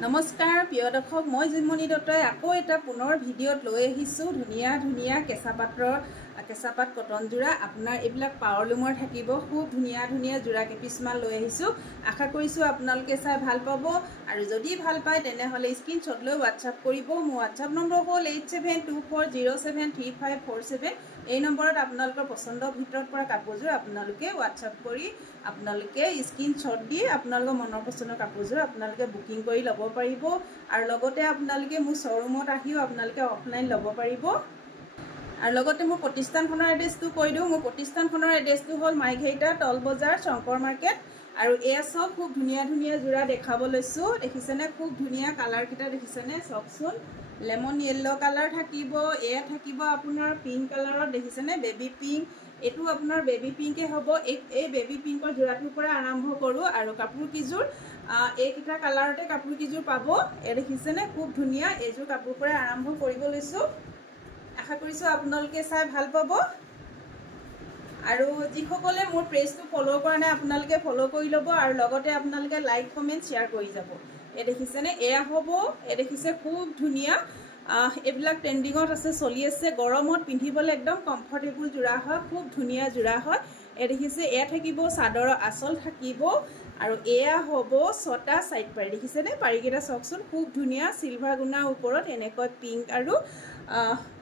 নমস্কাৰ প্ৰিয় দৰ্শক মই জিনমণি দত্তই আকৌ এটা পুনৰ ভিডিঅ'ত লৈ আহিছোঁ ধুনীয়া ধুনীয়া কেঁচাপাত কটন যোৰা আপোনাৰ এইবিলাক পাৱৰলুমৰ থাকিব খুব ধুনীয়া ধুনীয়া যোৰা কেইপিছমান লৈ আহিছোঁ আশা কৰিছোঁ আপোনালোকে চাই ভাল পাব আৰু যদি ভাল পায় তেনেহ'লে স্ক্ৰীনশ্বট লৈ হোৱাটছআপ কৰিব মোৰ হোৱাটছআপ নম্বৰ হ'ল 8724073547 এই নম্বৰত আপোনালোকৰ পচন্দৰ ভিতৰত পৰা কাপোৰযোৰ আপোনালোকে হোৱাটছআপ কৰি আপোনালোকে স্ক্ৰীনশ্বট দি আপোনালোকৰ মনৰ পচন্দৰ কাপোৰযোৰ আপোনালোকে বুকিং কৰি ল'ব পাৰিব আৰু লগতে আপোনালোকে মোৰ শ্ব'ৰুমত আহিও আপোনালোকে অফলাইন ল'ব পাৰিব আৰু লগতে মোৰ প্ৰতিষ্ঠানখনৰ এড্ৰেছটো কৈ দিওঁ মোৰ প্ৰতিষ্ঠানখনৰ এড্ৰেছটো হ'ল মাইঘেইটা টল বজাৰ শংকৰ মাৰ্কেট আৰু এয়া সব খুব ধুনীয়া ধুনীয়া যোৰা দেখাব লৈছোঁ দেখিছেনে খুব ধুনীয়া কালাৰকেইটা দেখিছেনে চাওকচোন লেমন য়েল্লো কালাৰ থাকিব এয়া থাকিব আপোনাৰ পিংক কালাৰত দেখিছেনে বেবী পিংক এইটো আপোনাৰ বেবী পিংকে হ'ব এই বেবী পিংকৰ যোৰাটোৰ পৰা আৰম্ভ কৰোঁ আৰু কাপোৰ কিযোৰ এইকেইটা কালাৰতে কাপোৰ কিযোৰ পাব এই দেখিছেনে খুব ধুনীয়া এইযোৰ কাপোৰ পৰা আৰম্ভ কৰিব লৈছোঁ আশা কৰিছোঁ আপোনালোকে চাই ভাল পাব আৰু যিসকলে মোৰ পেজটো ফলো কৰা নাই আপোনালোকে ফলো কৰি ল'ব আৰু লগতে আপোনালোকে লাইক কমেন্ট শ্বেয়াৰ কৰি যাব এই দেখিছেনে এয়া হ'ব এই দেখিছে খুব ধুনীয়া এইবিলাক ট্ৰেন্ডিঙত আছে চলি আছে গৰমত পিন্ধিবলৈ একদম কমফৰ্টেবল যোৰা হয় খুব ধুনীয়া যোৰা হয় এই দেখিছে এয়া থাকিব চাদৰৰ আঁচল থাকিব আৰু এয়া হ'ব ছটা সাইড পাৰি দেখিছেনে পাৰিকেইটা চাওকচোন খুব ধুনীয়া সিলভাৰ গুণাৰ ওপৰত এনেকৈ পিংক আৰু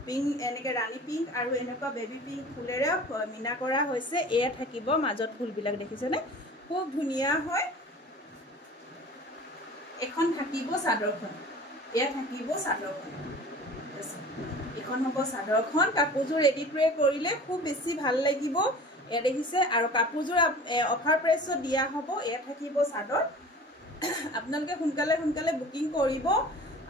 পিংক এনেকৈ ৰাণী পিংক আৰু এনেকুৱা বেবী পিংক ফুলেৰে মিনা কৰা হৈছে এয়া থাকিব মাজত ফুলবিলাক দেখিছেনে খুব ধুনীয়া হয় এখন থাকিব চাদৰখন এয়া থাকিব চাদৰখন এখন হ'ব চাদৰখন কাপোৰযোৰ ৰেডি কৰিলে খুব বেছি ভাল লাগিব এয়া দেখিছে আৰু কাপোৰযোৰ অফাৰ প্ৰাইচত দিয়া হ'ব এয়া থাকিব চাদৰ আপোনালোকে সোনকালে বুকিং কৰিব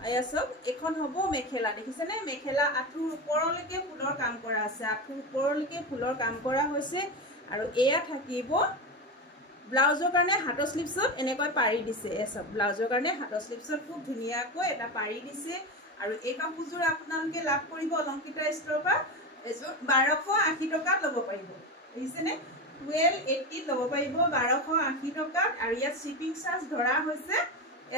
এয়া সব এখন হ'ব মেখেলা দেখিছেনে মেখেলা আঁঠুৰ ওপৰলৈকে ফুলৰ কাম কৰা আছে আঁঠুৰ ওপৰলৈকে ফুলৰ কাম কৰা হৈছে আৰু এয়া থাকিব ব্লাউজৰ কাৰণে হাতৰ স্লিপছত এনেকৈ পাৰি দিছে এ সব ব্লাউজৰ কাৰণে হাতৰ স্লিপছত খুব ধুনীয়াকৈ এটা পাৰি দিছে আৰু এই কাপোৰযোৰ আপোনালোকে লাভ কৰিব অলংকিতা ষ্ট'ৰৰ পৰা এযোৰ 1280 টকাত ল'ব পাৰিব দেখিছেনে 1280 ল'ব পাৰিব 1280 টকাত আৰু ইয়াত শিপিং চাৰ্জ ধৰা হৈছে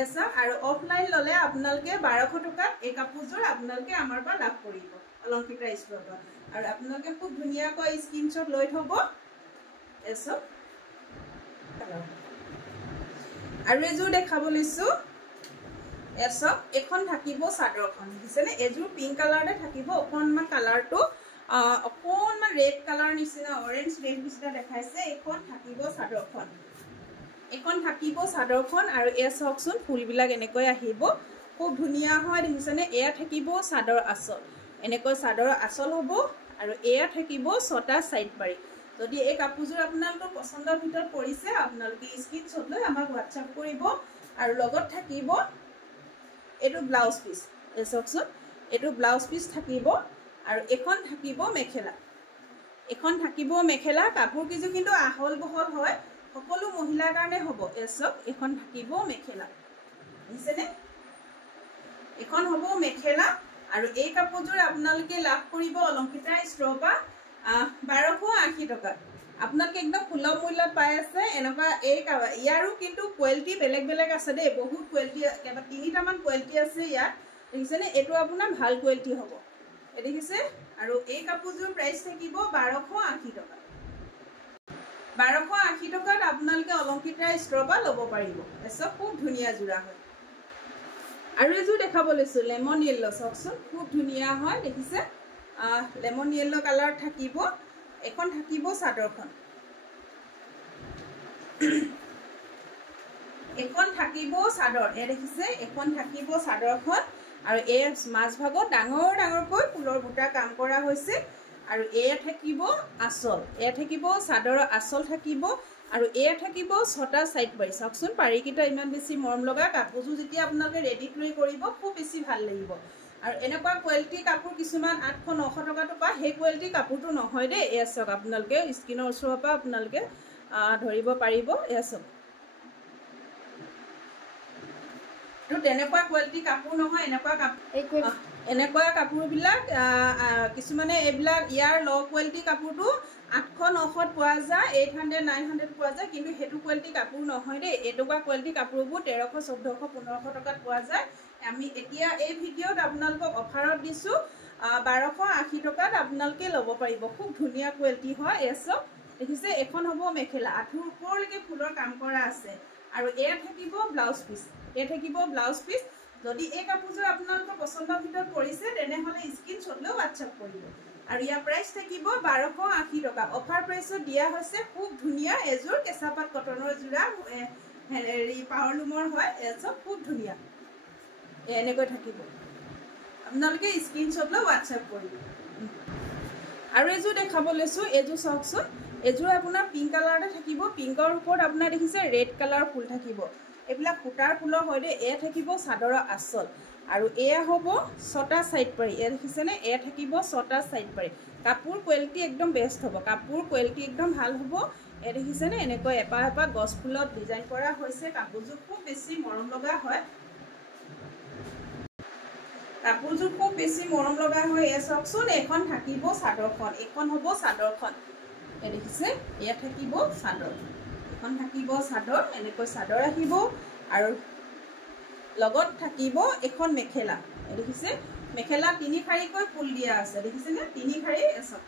এসব আৰু অফলাইন ল'লে আপোনালোকে 1200 টকাত এই কাপোৰযোৰ আপোনালোকে আমাৰ পৰা লাভ কৰিব অলংকিতা ষ্ট'ৰৰ পৰা আৰু আপোনালোকে খুব ধুনীয়াকৈ স্ক্ৰীনশ্বট লৈ থ'ব এসব আৰু এযোৰ দেখাব লৈছোঁ এসব এখন থাকিব চাদৰখন দেখিছেনে এযোৰ পিংক কালাৰতে থাকিব অকণমান কালাৰটো অকণমান ৰেড কালাৰ নিচিনা অৰেঞ্জ ৰেড নিচিনা দেখাইছে এখন থাকিব চাদৰখন আৰু এয়া চাওকচোন ফুলবিলাক এনেকৈ আহিব খুব ধুনীয়া হয় দেখিছেনে এয়া থাকিব চাদৰ আঁচল এনেকৈ চাদৰৰ আঁচল হ'ব আৰু এয়া থাকিব ছটা সাইড পাৰি যদি এই কাপোৰযোৰ আপোনালোকৰ পচন্দৰ ভিতৰত পৰিছে আপোনালোকে স্ক্ৰীনশ্বট লৈ আমাক হোৱাটছআপ কৰিব আৰু লগত থাকিব এইটো ব্লাউজ পিচ এই চাওকচোন এইটো ব্লাউজ পিচ থাকিব আৰু এখন থাকিব মেখেলা কাপোৰ কিযোৰ কিন্তু আহল বহল হয় সকলো মহিলাৰ কাৰণে হ'ব এসব এখন থাকিব মেখেলা বুজিছেনে এখন হ'ব মেখেলা আৰু এই কাপোৰযোৰ আপোনালোকে লাভ কৰিব অলংকিতা ষ্ট'ৰৰ পৰা 1280 টকা আপোনালোকে একদম সুলভ মূল্যত পাই আছে এনেকুৱা এই ইয়াৰো কিন্তু কোৱালিটি বেলেগ আছে দেই বহুত কোৱালিটি একেবাৰে 3টামান কোৱালিটি আছে ইয়াত দেখিছেনে এইটো আপোনাৰ ভাল কোৱালিটি হ'ব এই দেখিছে আৰু এই কাপোৰযোৰ প্ৰাইচ থাকিব 1280 টকা 1280 টকাত আপোনালোকে অলংকিতা ষ্ট'ৰৰ পৰা ল'ব পাৰিব এসব খুব ধুনীয়া যোৰা হয় আৰু এযোৰ দেখাব লৈছোঁ লেমন য়েল্লো চাওকচোন খুব ধুনীয়া হয় দেখিছে লেমন য়েল্লো কালাৰ থাকিব এখন থাকিব চাদৰখন এখন থাকিব চাদৰ এ দেখিছে এখন থাকিব চাদৰখন আৰু এই মাছ ভাগত ডাঙৰকৈ ফুলৰ বুটা কাম কৰা হৈছে আৰু এয়া থাকিব আঁচল এয়া থাকিব চাদৰৰ আঁচল থাকিব আৰু এয়া থাকিব ছটা সাইড পাৰি চাওকচোন পাৰিকেইটা ইমান বেছি মৰম লগা কাপোৰযোৰ যেতিয়া আপোনালোকে ৰেডি কৰিব খুব বেছি ভাল লাগিব আৰু এনেকুৱা কোৱালিটি কাপোৰ কিছুমান 800-900 টকাটো পায় সেই কোৱালিটি কাপোৰটো নহয় দেই এয়া চাওক আপোনালোকে স্কিনৰ ওচৰৰ পৰা আপোনালোকে ধৰিব পাৰিব এয়া চাওক এইটো তেনেকুৱা কোৱালিটি কাপোৰ নহয় এনেকুৱা কাপোৰ এনেকুৱা কাপোৰবিলাক কিছুমানে এইবিলাক ইয়াৰ ল' কোৱালিটি কাপোৰটো 800-900 পোৱা যায়, 800-900 পোৱা যায়, কিন্তু সেইটো কোৱালিটি কাপোৰ নহয় দেই। এনেকুৱা কোৱালিটি কাপোৰবোৰ 1300-1400-1500 টকাত পোৱা যায়। আমি এতিয়া এই ভিডিঅ'ত আপোনালোকক অফাৰত দিছোঁ 1280 টকাত আপোনালোকে ল'ব পাৰিব। খুব ধুনীয়া কোৱালিটি হয়। এই চব দেখিছে, এখন হ'ব মেখেলা, আঁঠুৰ ওপৰলৈকে ফুলৰ কাম কৰা আছে, আৰু এয়া থাকিব ব্লাউজ পিচ। এয়া থাকিব ব্লাউজ পিচ। যদি এই কাপোৰযোৰ আপোনালোকৰ পচন্দৰ ভিতৰত পৰিছে তেনেহ'লে স্ক্ৰীনশ্বট লৈ হোৱাটছআপ কৰিব। আৰু ইয়াৰ প্ৰাইচ থাকিব 1280 টকা। অফাৰ প্ৰাইচত দিয়া হৈছে। খুব ধুনীয়া এযোৰ কেঁচাপাত কটনৰ যোৰা, পাৱাৰলুমৰ হয়। এযোৰ খুব ধুনীয়া, এনেকৈ থাকিব। আপোনালোকে স্ক্ৰীনশ্বট লৈ হোৱাটছআপ কৰিব। আৰু এযোৰ দেখাব লৈছোঁ, এযোৰ চাওকচোন। এযোৰ আপোনাৰ পিংক কালাৰতে থাকিব। পিংকৰ ওপৰত আপোনাৰ দেখিছে ৰেড কালাৰ ফুল থাকিব। এইবিলাক সূতাৰ ফুলৰ হয় দেই। এয়া থাকিব চাদৰৰ আঁচল, আৰু এয়া হ'ব 6টা ছাইড পাৰি। এয়া দেখিছেনে, এয়া থাকিব 6টা ছাইড পাৰি। কাপোৰ কোৱালিটি একদম বেষ্ট হ'ব, কাপোৰ কোৱালিটি একদম ভাল হ'ব। এয়া দেখিছেনে, এনেকৈ এপাহ এপাহ গছ ফুলত ডিজাইন কৰা হৈছে। কাপোৰযোৰ খুব বেছি মৰম লগা হয়। কাপোৰযোৰ খুব বেছি মৰম লগা হয়। এয়া চাওকচোন, এখন থাকিব চাদৰখন, এখন হ'ব চাদৰখন। এয়া দেখিছে, এয়া থাকিব চাদৰ, এখন থাকিব চাদৰ। এনেকৈ চাদৰ আহিব, আৰু লগত থাকিব এখন মেখেলা। দেখিছে, মেখেলা 3 শাৰীকৈ ফুল দিয়া আছে। দেখিছেনে, 3 শাৰী এচব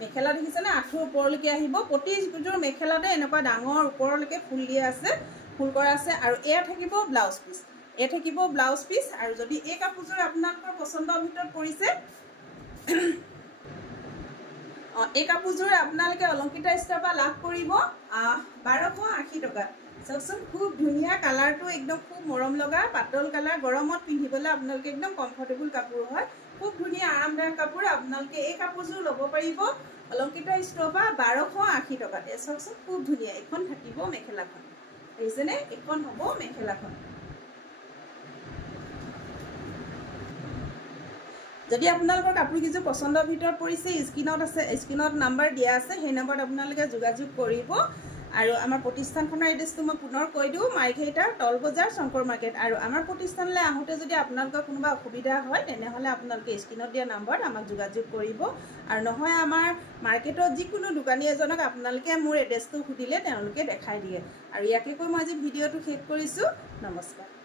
মেখেলা দেখিছেনে, আঁঠুৰ ওপৰলৈকে আহিব। প্ৰতিযোৰ মেখেলাতে এনেকুৱা ডাঙৰ ওপৰলৈকে ফুল দিয়া আছে, ফুল কৰা আছে। আৰু এয়া থাকিব ব্লাউজ পিচ, এয়া থাকিব ব্লাউজ পিচ। আৰু যদি এই কাপোৰযোৰ আপোনালোকৰ পচন্দৰ ভিতৰত পৰিছে, এই কাপোৰযোৰ আপোনালোকে অলংকিতা ষ্ট'ৰৰ পৰা লাভ কৰিব 1280 টকা। চাওকচোন, খুব ধুনীয়া কালাৰটো, একদম খুব মৰম লগা পাতল কালাৰ। গৰমত পিন্ধিবলৈ আপোনালোকে একদম কমফৰ্টেবল কাপোৰ হয়। খুব ধুনীয়া আৰামদায়ক কাপোৰ। আপোনালোকে এই কাপোৰযোৰ ল'ব পাৰিব অলংকিতা ষ্ট'ৰৰ পৰা 1280 টকাত। এই চাওকচোন, খুব ধুনীয়া। এখন থাকিব মেখেলাখন, দেখিছেনে, এখন হ'ব মেখেলাখন। যদি আপোনালোকৰ কাপোৰকেইযোৰ পচন্দৰ ভিতৰত পৰিছে, স্ক্ৰীনত নাম্বাৰ দিয়া আছে, সেই নম্বৰত আপোনালোকে যোগাযোগ কৰিব। আৰু আমাৰ প্ৰতিষ্ঠানখনৰ এড্ৰেছটো মই পুনৰ কৈ দিওঁ, মাৰ্ঘেৰিটা টল বজাৰ, শংকৰ মাৰ্কেট। আৰু আমাৰ প্ৰতিষ্ঠানলৈ আহোঁতে যদি আপোনালোকৰ কোনোবা অসুবিধা হয় তেনেহ'লে আপোনালোকে স্ক্ৰীনত দিয়া নম্বৰত আমাক যোগাযোগ কৰিব। আৰু নহয় আমাৰ মাৰ্কেটত যিকোনো দোকানী এজনক আপোনালোকে মোৰ এড্ৰেছটো সুধিলে তেওঁলোকে দেখাই দিয়ে। আৰু ইয়াকে কৈ মই আজি ভিডিঅ'টো শেষ কৰিছোঁ। নমস্কাৰ।